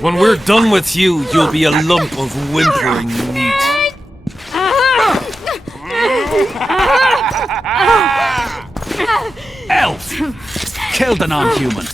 When we're done with you, you'll be a lump of whimpering meat. Elf! Kill the non-human.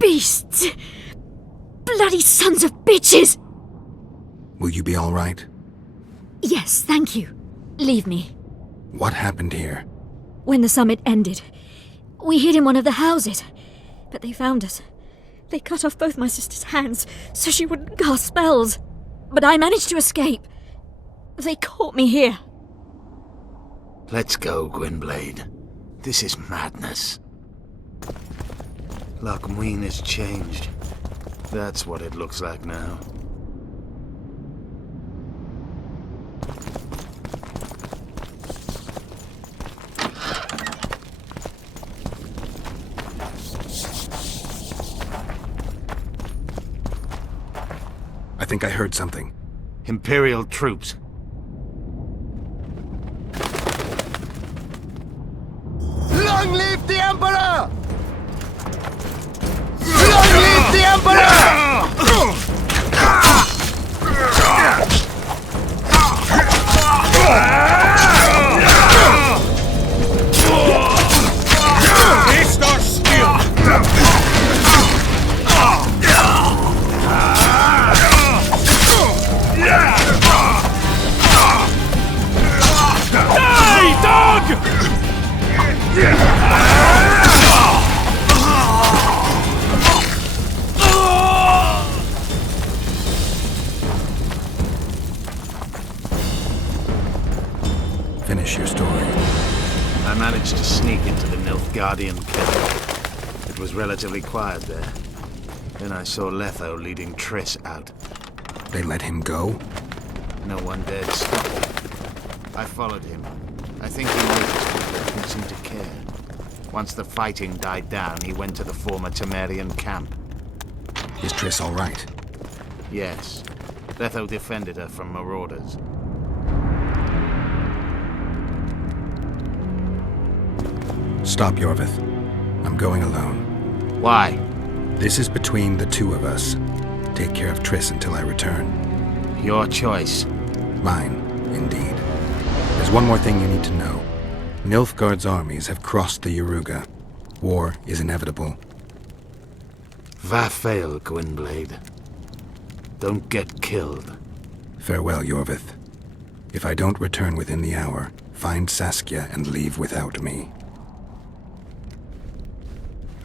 Beasts! Bloody sons of bitches! Will you be all right? Yes, thank you. Leave me. What happened here? When the summit ended, we hid in one of the houses. But they found us. They cut off both my sister's hands so she wouldn't cast spells. But I managed to escape. They caught me here. Let's go, Gwynblade. This is madness. Lochmuin has changed. That's what it looks like now. I think I heard something. Imperial troops. Long live the Emperor! Long live the Emperor! Taste our skill! Die, dog! Finish your story. I managed to sneak into the Nilfgaardian kennel. It was relatively quiet there. Then I saw Letho leading Triss out. They let him go? No one dared stop him. I followed him. I think he noticed me, but didn't seem to care. Once the fighting died down, he went to the former Temerian camp. Is Triss all right? Yes. Letho defended her from marauders. Stop, Yorvith. I'm going alone. Why? This is between the two of us. Take care of Triss until I return. Your choice. Mine, indeed. There's one more thing you need to know. Nilfgaard's armies have crossed the Yaruga. War is inevitable. Vafail, Gwynblade. Don't get killed. Farewell, Yorvith. If I don't return within the hour, find Saskia and leave without me.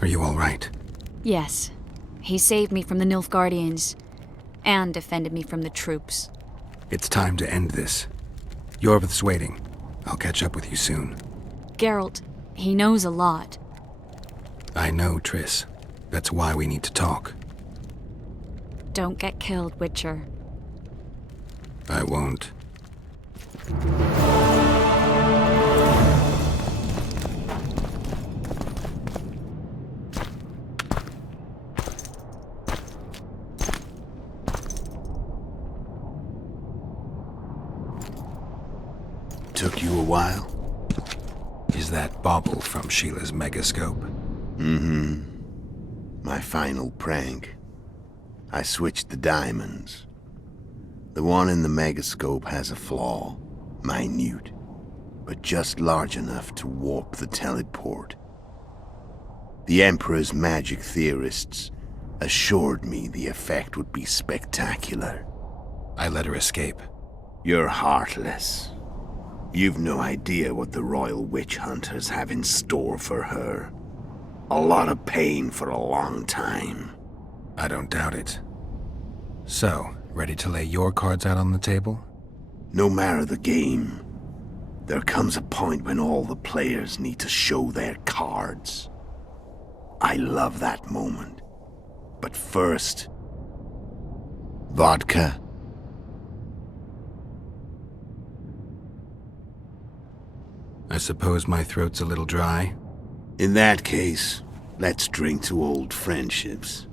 Are you all right? Yes. He saved me from the Nilfgaardians, and defended me from the troops. It's time to end this. Yorvith's waiting. I'll catch up with you soon. Geralt, he knows a lot. I know, Triss. That's why we need to talk. Don't get killed, Witcher. I won't. Took you a while? Is that bauble from Sheila's megascope? Mm-hmm. My final prank. I switched the diamonds. The one in the megascope has a flaw. Minute. But just large enough to warp the teleport. The Emperor's magic theorists assured me the effect would be spectacular. I let her escape. You're heartless. You've no idea what the Royal Witch Hunters have in store for her. A lot of pain for a long time. I don't doubt it. So, ready to lay your cards out on the table? No matter the game, there comes a point when all the players need to show their cards. I love that moment. But first... vodka. I suppose my throat's a little dry. In that case, let's drink to old friendships.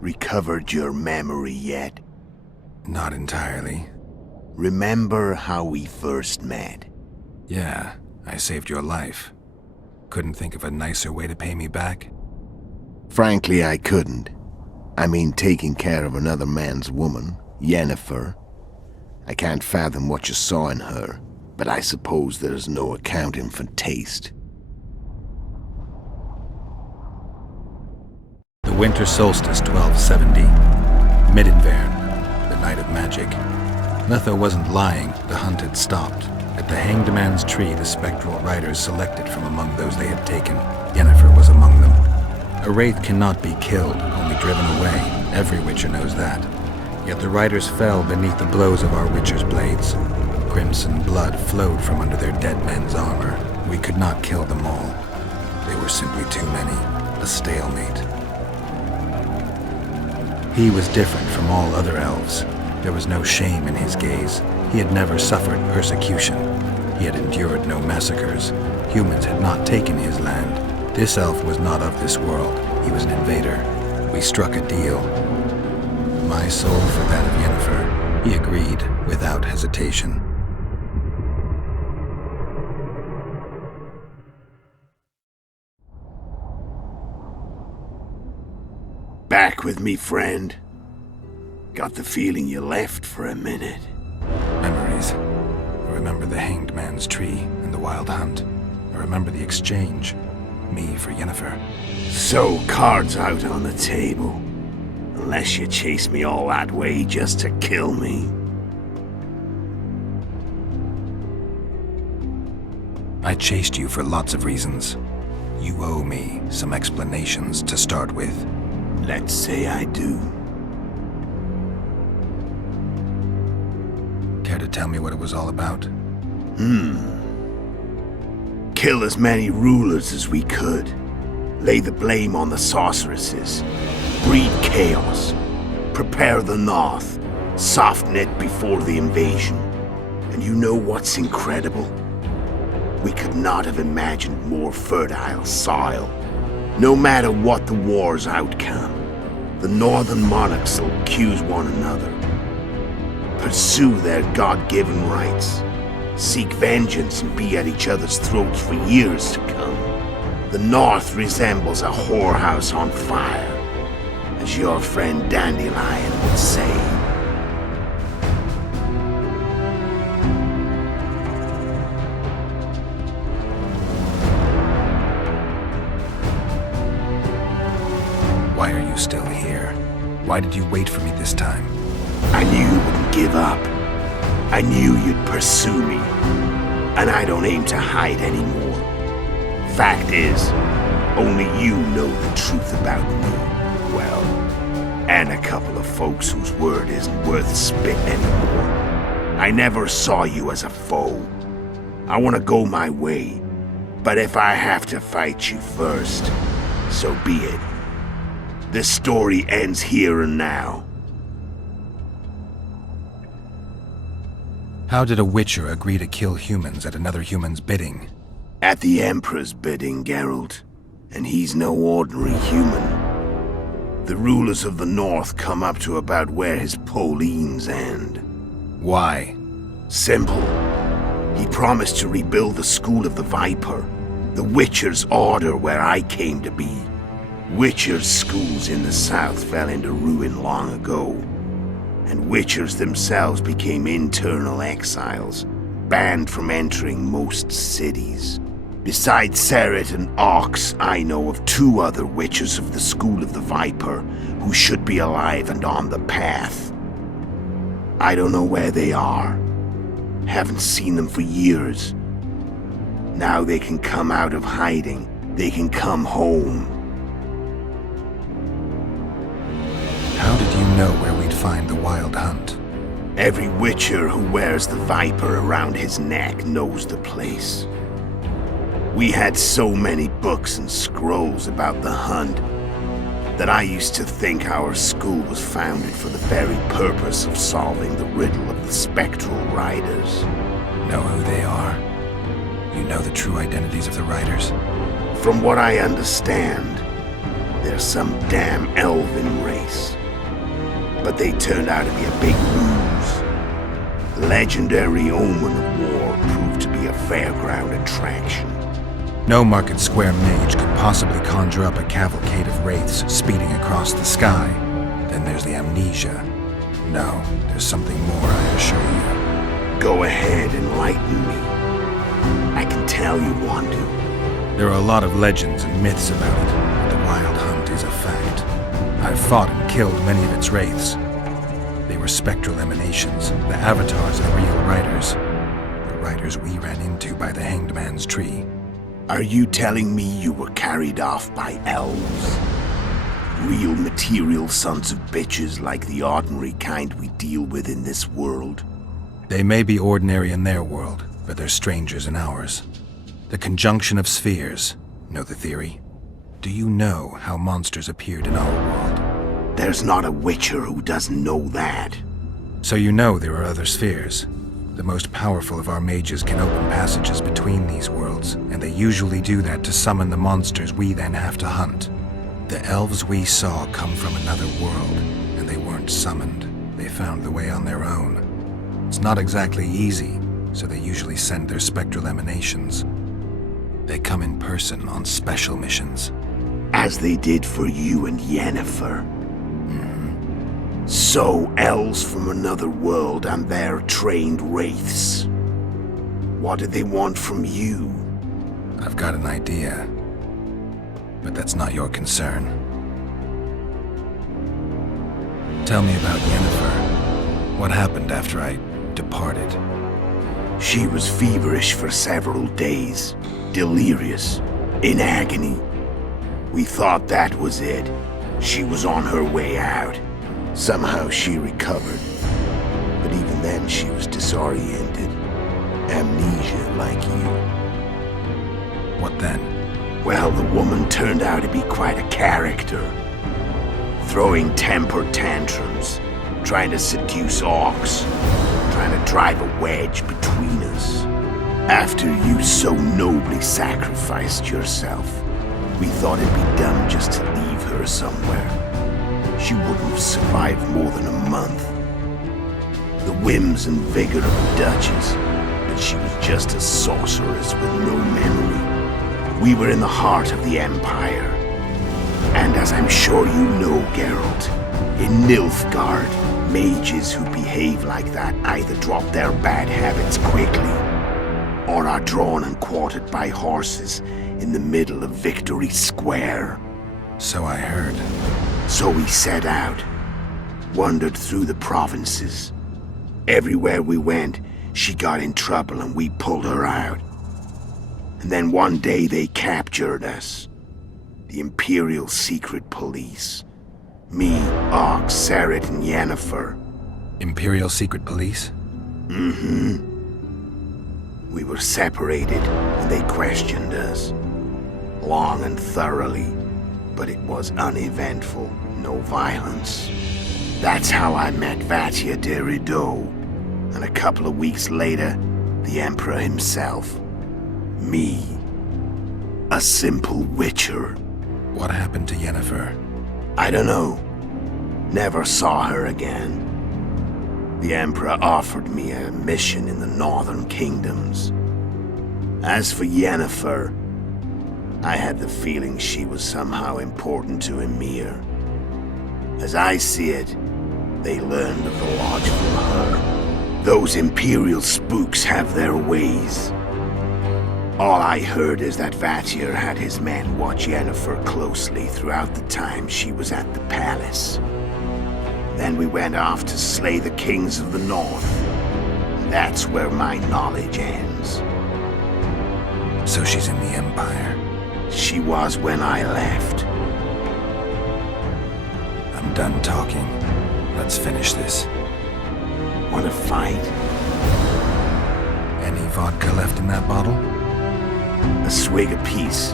Recovered your memory yet? Not entirely. Remember how we first met? Yeah, I saved your life. Couldn't think of a nicer way to pay me back? Frankly, I couldn't. I mean, taking care of another man's woman, Yennefer. I can't fathom what you saw in her, but I suppose there's no accounting for taste. The winter solstice 1270. Middenvern, the night of magic. Letho wasn't lying, the hunt had stopped. At the Hanged Man's Tree, the spectral riders selected from among those they had taken. Yennefer was among them. A wraith cannot be killed, only driven away. Every witcher knows that. Yet the riders fell beneath the blows of our witcher's blades. Crimson blood flowed from under their dead men's armor. We could not kill them all. They were simply too many. A stalemate. He was different from all other elves. There was no shame in his gaze. He had never suffered persecution. He had endured no massacres. Humans had not taken his land. This elf was not of this world. He was an invader. We struck a deal. My soul for that of Yennefer. He agreed, without hesitation. Back with me, friend. Got the feeling you left for a minute. Memories. I remember the Hanged Man's Tree and the Wild Hunt. I remember the exchange. Me for Yennefer. So, cards out on the table. Unless you chase me all that way just to kill me. I chased you for lots of reasons. You owe me some explanations to start with. Let's say I do. Care to tell me what it was all about? Kill as many rulers as we could. Lay the blame on the sorceresses. Breed chaos. Prepare the North. Soften it before the invasion. And you know what's incredible? We could not have imagined more fertile soil. No matter what the war's outcome, the northern monarchs will accuse one another. Pursue their God-given rights. Seek vengeance and be at each other's throats for years to come. The North resembles a whorehouse on fire, as your friend Dandelion would say. Why are you still here? Why did you wait for me this time? I knew you wouldn't give up. I knew you'd pursue me. And I don't aim to hide anymore. Fact is, only you know the truth about me. Well, and a couple of folks whose word isn't worth spit anymore. I never saw you as a foe. I want to go my way. But if I have to fight you first, so be it. This story ends here and now. How did a witcher agree to kill humans at another human's bidding? At the Emperor's bidding, Geralt. And he's no ordinary human. The rulers of the North come up to about where his Pauline's end. Why? Simple. He promised to rebuild the School of the Viper, the Witcher's order where I came to be. Witcher's schools in the south fell into ruin long ago, and Witchers themselves became internal exiles, banned from entering most cities. Besides Seret and Ox, I know of 2 other witches of the School of the Viper who should be alive and on the path. I don't know where they are. Haven't seen them for years. Now they can come out of hiding. They can come home. How did you know where we'd find the Wild Hunt? Every witcher who wears the Viper around his neck knows the place. We had so many books and scrolls about the hunt that I used to think our school was founded for the very purpose of solving the riddle of the spectral riders. Know who they are? You know the true identities of the riders? From what I understand, they're some damn elven race. But they turned out to be a big ruse. The legendary Omen of War proved to be a fairground attraction. No Market Square mage could possibly conjure up a cavalcade of wraiths speeding across the sky. Then there's the amnesia. No, there's something more, I assure you. Go ahead, enlighten me. I can tell you want to. There are a lot of legends and myths about it, but the Wild Hunt is a fact. I've fought and killed many of its wraiths. They were spectral emanations, the avatars of real riders. The riders we ran into by the Hanged Man's Tree. Are you telling me you were carried off by elves? Real material sons of bitches like the ordinary kind we deal with in this world? They may be ordinary in their world, but they're strangers in ours. The conjunction of spheres. Know the theory? Do you know how monsters appeared in our world? There's not a witcher who doesn't know that. So you know there are other spheres. The most powerful of our mages can open passages between these worlds, and they usually do that to summon the monsters we then have to hunt. The elves we saw come from another world, and they weren't summoned. They found the way on their own. It's not exactly easy, so they usually send their spectral emanations. They come in person on special missions. As they did for you and Yennefer. So, elves from another world and their trained wraiths. What do they want from you? I've got an idea, but that's not your concern. Tell me about Yennefer. What happened after I departed? She was feverish for several days, delirious, in agony. We thought that was it. She was on her way out. Somehow she recovered. But even then she was disoriented. Amnesia like you. What then? Well, the woman turned out to be quite a character. Throwing temper tantrums, trying to seduce Ox, trying to drive a wedge between us. After you so nobly sacrificed yourself, we thought it'd be dumb just to leave her somewhere. She wouldn't have survived more than a month. The whims and vigor of a duchess, but she was just a sorceress with no memory. We were in the heart of the Empire. And as I'm sure you know, Geralt, in Nilfgaard, mages who behave like that either drop their bad habits quickly, or are drawn and quartered by horses in the middle of Victory Square. So I heard. So we set out, wandered through the provinces. Everywhere we went, she got in trouble and we pulled her out. And then one day they captured us. The Imperial Secret Police. Me, Ox, Seret, and Yennefer. Imperial Secret Police? We were separated and they questioned us. Long and thoroughly. But it was uneventful, no violence. That's how I met Vatia de Rideau. And a couple of weeks later, the Emperor himself. Me. A simple witcher. What happened to Yennefer? I don't know. Never saw her again. The Emperor offered me a mission in the Northern Kingdoms. As for Yennefer, I had the feeling she was somehow important to Emir. As I see it, they learned of the Lodge from her. Those Imperial spooks have their ways. All I heard is that Vatir had his men watch Yennefer closely throughout the time she was at the palace. Then we went off to slay the kings of the north. That's where my knowledge ends. So she's in the Empire. She was when I left. I'm done talking. Let's finish this. Want to fight? Any vodka left in that bottle? A swig apiece.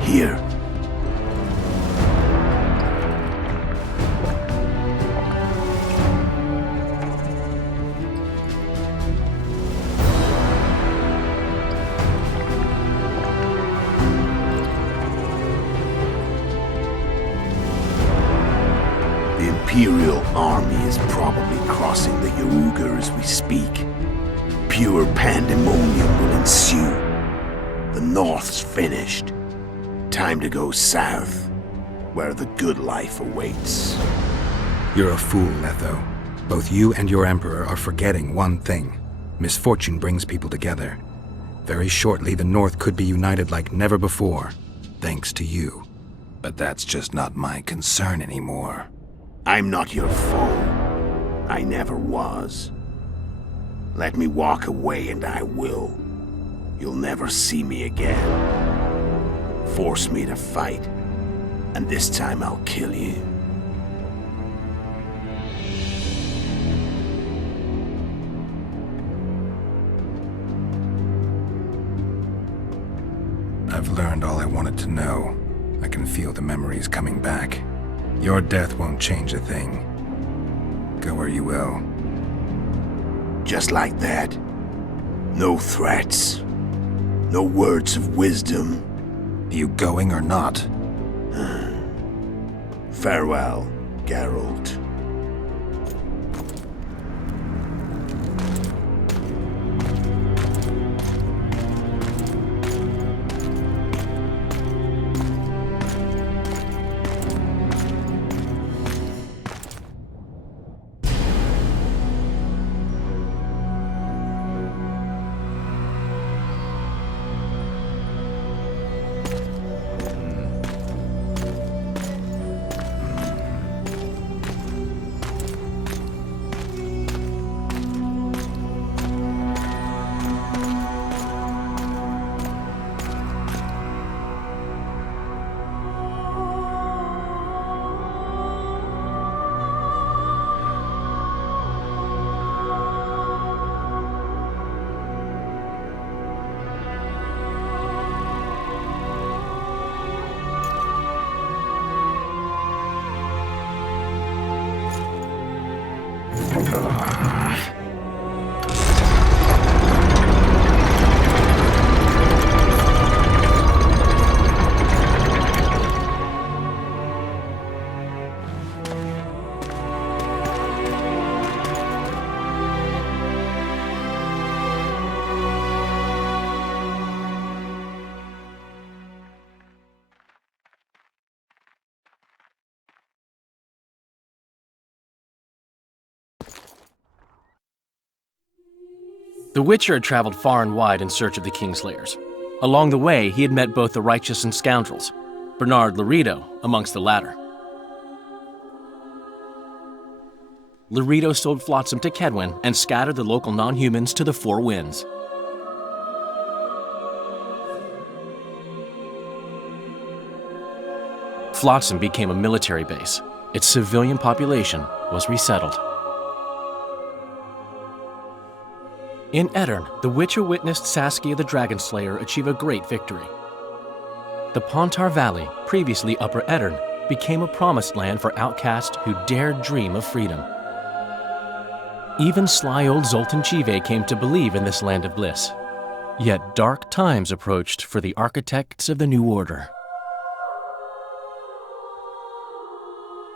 Here. The Imperial army is probably crossing the Yaruga as we speak. Pure pandemonium will ensue. The North's finished. Time to go south, where the good life awaits. You're a fool, Letho. Both you and your Emperor are forgetting one thing. Misfortune brings people together. Very shortly, the North could be united like never before, thanks to you. But that's just not my concern anymore. I'm not your foe. I never was. Let me walk away and I will. You'll never see me again. Force me to fight, and this time I'll kill you. I've learned all I wanted to know. I can feel the memories coming back. Your death won't change a thing. Go where you will. Just like that. No threats. No words of wisdom. You going or not? Farewell, Geralt. The Witcher had traveled far and wide in search of the Kingslayers. Along the way, he had met both the righteous and scoundrels, Bernard Laredo amongst the latter. Laredo sold Flotsam to Kedwin and scattered the local non-humans to the four winds. Flotsam became a military base. Its civilian population was resettled. In Aedirn, the Witcher witnessed Saskia the Dragonslayer achieve a great victory. The Pontar Valley, previously Upper Aedirn, became a promised land for outcasts who dared dream of freedom. Even sly old Zoltan Chive came to believe in this land of bliss. Yet dark times approached for the architects of the New Order.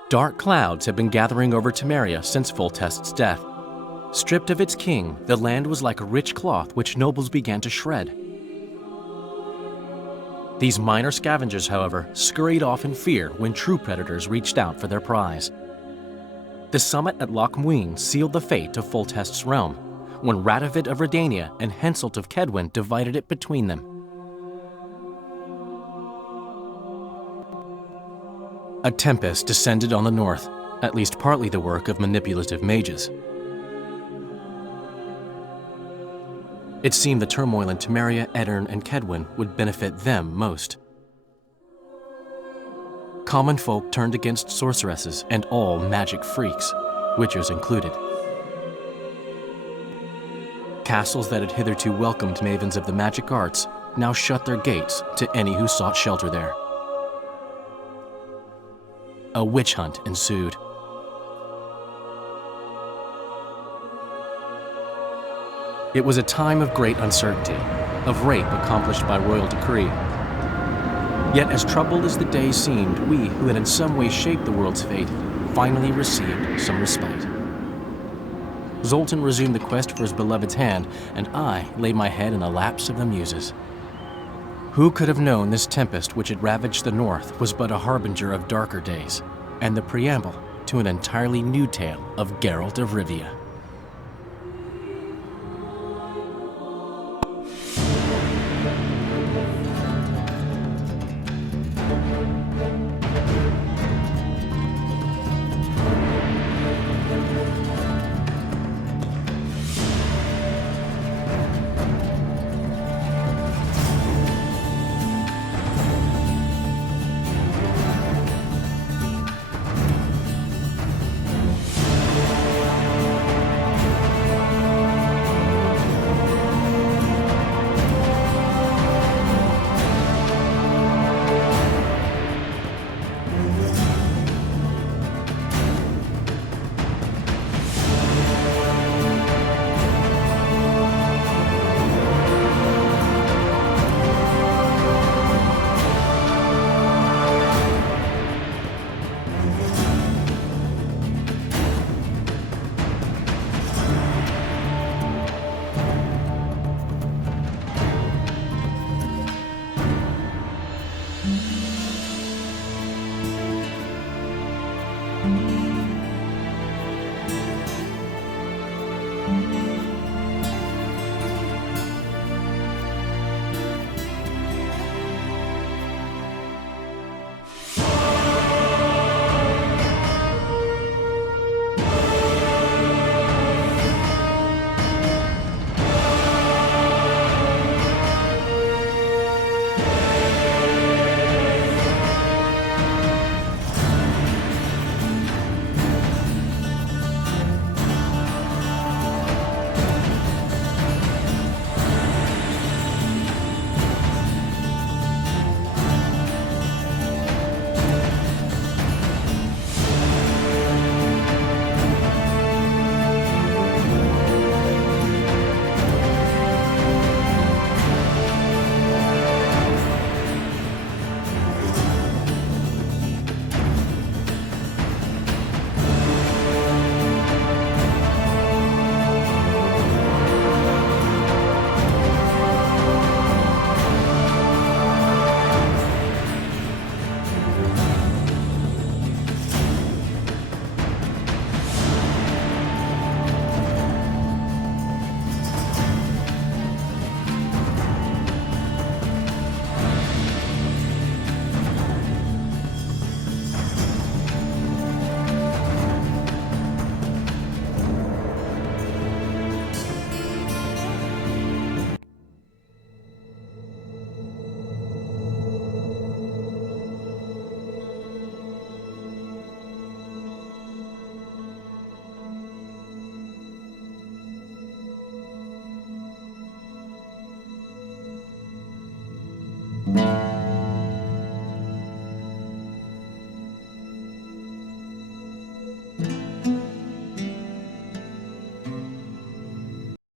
Dark clouds had been gathering over Temeria since Foltest's death. Stripped of its king, the land was like a rich cloth which nobles began to shred. These minor scavengers, however, scurried off in fear when true predators reached out for their prize. The summit at Loch Muin sealed the fate of Foltest's realm, when Radovid of Redania and Henselt of Kedwin divided it between them. A tempest descended on the north, at least partly the work of manipulative mages. It seemed the turmoil in Temeria, Aedirn, and Kaedwen would benefit them most. Common folk turned against sorceresses and all magic freaks, witchers included. Castles that had hitherto welcomed mavens of the magic arts now shut their gates to any who sought shelter there. A witch hunt ensued. It was a time of great uncertainty, of rape accomplished by royal decree. Yet as troubled as the days seemed, we, who had in some way shaped the world's fate, finally received some respite. Zoltan resumed the quest for his beloved's hand, and I laid my head in the laps of the muses. Who could have known this tempest which had ravaged the north was but a harbinger of darker days, and the preamble to an entirely new tale of Geralt of Rivia?